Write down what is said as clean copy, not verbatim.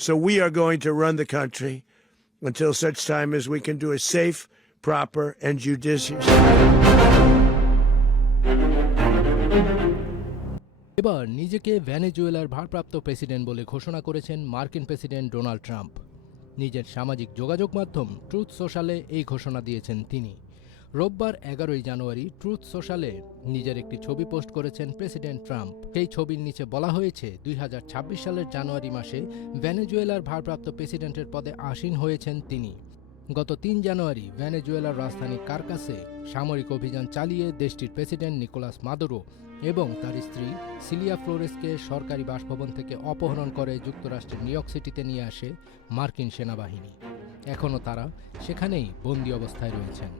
So we are going to run the country until such time as we can do it safe, proper, and judicious. এবার নিজেকে ভেনেজুয়েলার ভারপ্রাপ্ত president বলে ঘোষণা করেছেন মার্কিন প্রেসিডেন্ট ডোনাল্ড ট্রাম্প। নিজের সামাজিক যোগাযোগ মাধ্যম ট্রুথ সোশ্যালে এই ঘোষণা দিয়েছেন তিনি। রোববার 11 জানুয়ারি ট্রুথ সোশ্যালে নিজের একটি ছবি পোস্ট করেছেন প্রেসিডেন্ট ট্রাম্প। সেই ছবির নিচে বলা হয়েছে 2026 সালের জানুয়ারি মাসে ভেনেজুয়েলার ভারপ্রাপ্ত প্রেসিডেন্টের পদে আসীন হয়েছেন তিনি। গত 3 জানুয়ারি ভেনেজুয়েলার রাজধানী কারকাসে সামরিক অভিযান চালিয়ে দেশটির প্রেসিডেন্ট নিকোলাস মাদুরো এবং তার স্ত্রী সিলিয়া ফ্লোরেসকে সরকারি বাসভবন থেকে অপহরণ করে যুক্তরাষ্ট্রের নিউ ইয়র্ক সিটিতে নিয়ে আসে মার্কিন সেনাবাহিনী। এখনও তারা সেখানেই বন্দী অবস্থায় রয়েছেন।